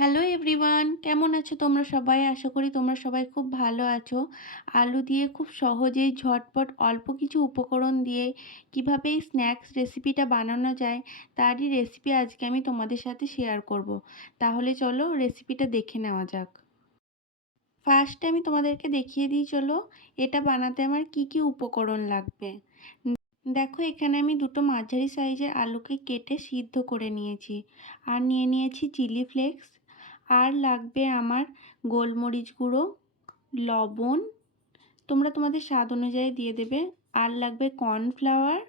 Hello everyone, কেমন আছো তোমরা সবাই? আশা করি তোমরা সবাই খুব ভালো আছো। আলু দিয়ে খুব সহজেই ঝটপট অল্প কিছু উপকরণ দিয়ে কিভাবে এই স্ন্যাক্স রেসিপিটা বানানো যায় তারই রেসিপি আজকে আমি তোমাদের সাথে শেয়ার করব। তাহলে চলো রেসিপিটা দেখে নেওয়া যাক। ফার্স্টে আমি তোমাদেরকে দেখিয়ে দিই, চলো এটা বানাতে আমার কি কি উপকরণ লাগবে। দেখো, এখানে আমি দুটো মাঝারি সাইজের আলুকে কেটে সিদ্ধ করে নিয়েছি। আর নিয়ে নিয়েছি চিলি ফ্লেক্স। আর লাগবে আমার গোলমরিচ গুঁড়ো, লবণ, তোমরা তোমাদের স্বাদ অনুযায়ী দিয়ে দেবে। আর লাগবে কর্নফ্লাওয়ার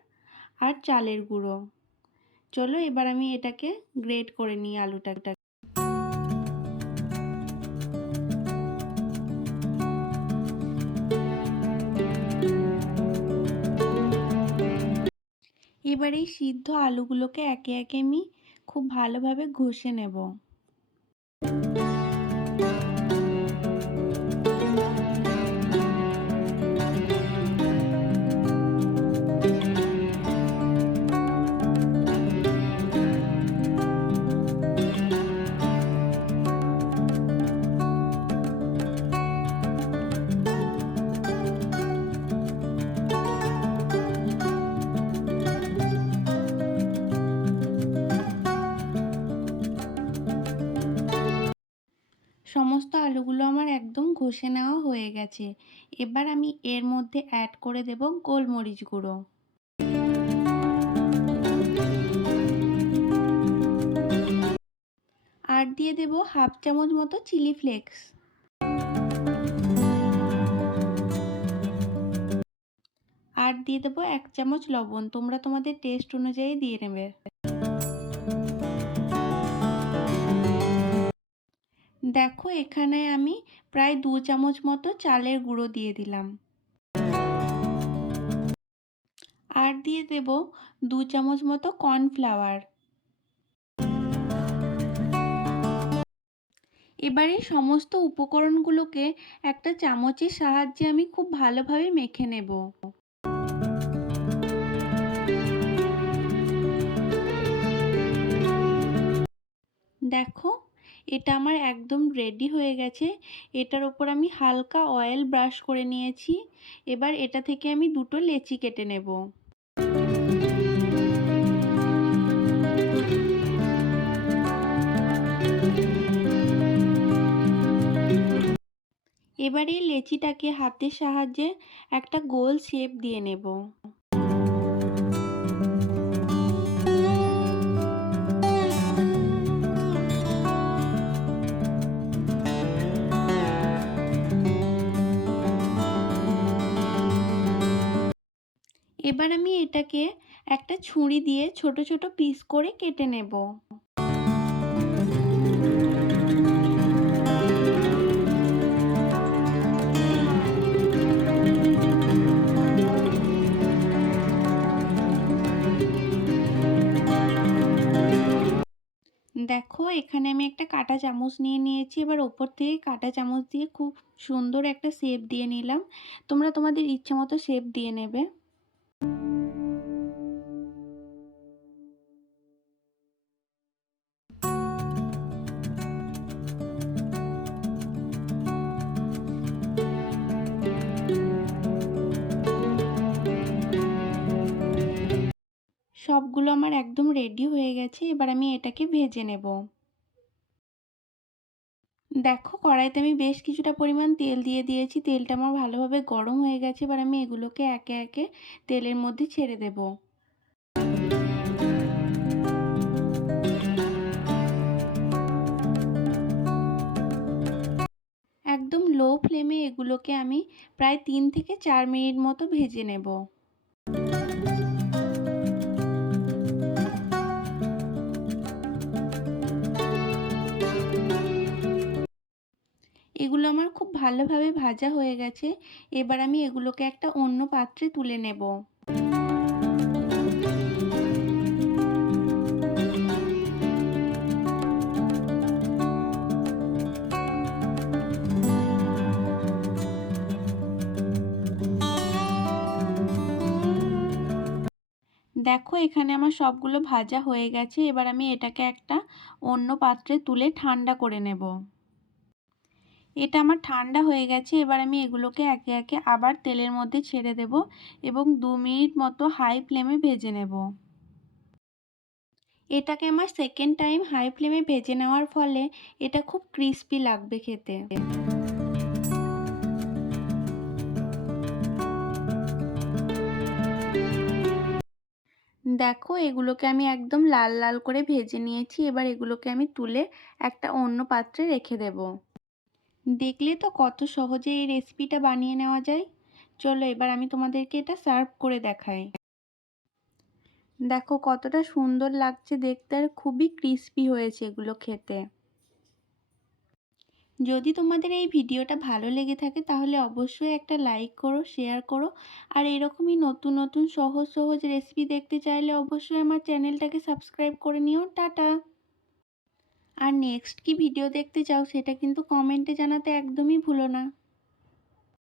আর চালের গুঁড়ো। চলো এবার আমি এটাকে গ্রেট করে নিই আলুটাকে। এবার এই সিদ্ধ আলুগুলোকে একে একে আমি খুব ভালোভাবে ঘষে নেব। সমস্ত আলুগুলো আমার একদম ঘষে নেওয়া হয়ে গেছে। এবার আমি এর মধ্যে অ্যাড করে দেব গোলমরিচ গুঁড়ো। আর দিয়ে দেব হাফ চামচ মতো চিলি ফ্লেক্স। আর দিয়ে দেবো 1 চামচ লবণ, তোমরা তোমাদের টেস্ট অনুযায়ী দিয়ে নেবে। দেখো, এখানে আমি প্রায় 2 চামচ মতো চালের গুঁড়ো দিয়ে দিলাম। আর দিয়ে দেব 2 চামচ মতো কর্নফ্লাওয়ার। এবারে সমস্ত উপকরণগুলোকে একটা চামচের সাহায্যে আমি খুব ভালোভাবে মেখে নেব। দেখো, এটা আমার একদম রেডি হয়ে গেছে। এটার ওপর আমি হালকা অয়েল ব্রাশ করে নিয়েছি। এবার এটা থেকে আমি দুটো লেচি কেটে নেব। এবার এই লেচিটাকে হাতের সাহায্যে একটা গোল শেপ দিয়ে নেব। এবার আমি এটাকে একটা ছুরি দিয়ে ছোট ছোট পিস করে কেটে নেব। দেখো, এখানে আমি একটা কাঁটা চামচ নিয়ে নিয়েছি। এবার ওপর থেকে কাঁটা চামচ দিয়ে খুব সুন্দর একটা শেপ দিয়ে নিলাম। তোমরা তোমাদের ইচ্ছে মতো শেপ দিয়ে নেবে। সবগুলো আমার একদম রেডি হয়ে গেছে। এবার আমি এটাকে ভেজে নেব। দেখো, কড়াইতে আমি বেশ কিছুটা পরিমাণ তেল দিয়ে দিয়েছি। তেলটা আমার ভালোভাবে গরম হয়ে গেছে। এবার আমি এগুলোকে একে একে তেলের মধ্যে ছেড়ে দেব। একদম লো ফ্লেমে এগুলোকে আমি প্রায় 3 থেকে 4 মিনিট মতো ভেজে নেব। এগুলো আমার খুব ভালোভাবে ভাজা হয়ে গেছে। এবার আমি এগুলোকে একটা অন্য পাত্রে তুলে নেব। দেখো এখানে আমার সবগুলো ভাজা হয়ে গেছে। এবার আমি এটাকে একটা অন্য পাত্রে তুলে ঠান্ডা করে নেব। এটা আমার ঠান্ডা হয়ে গেছে। এবার আমি এগুলোকে একে একে আবার তেলের মধ্যে ছেড়ে দেব এবং 2 মিনিট মতো হাই ফ্লেমে ভেজে নেব। এটাকে আমার সেকেন্ড টাইম হাই ফ্লেমে ভেজে নেওয়ার ফলে এটা খুব ক্রিস্পি লাগবে খেতে। দেখো এগুলোকে আমি একদম লাল লাল করে ভেজে নিয়েছি। এবার এগুলোকে আমি তুলে একটা অন্য পাত্রে রেখে দেব। দেখলে তো কত সহজে এই রেসিপিটা বানিয়ে নেওয়া যায়। চলো এবার আমি তোমাদেরকে এটা সার্ভ করে দেখাই। দেখো কতটা সুন্দর লাগছে দেখতে, আর খুবই ক্রিস্পি হয়েছে এগুলো খেতে। যদি তোমাদের এই ভিডিওটা ভালো লেগে থাকে তাহলে অবশ্যই একটা লাইক করো, শেয়ার করো। আর এরকমই নতুন নতুন সহজ সহজ রেসিপি দেখতে চাইলে অবশ্যই আমার চ্যানেলটাকে সাবস্ক্রাইব করে নিও। টাটা। আর নেক্সট কি ভিডিও দেখতে চাও সেটা কিন্তু কমেন্টে জানাতে একদমই ভুলো না।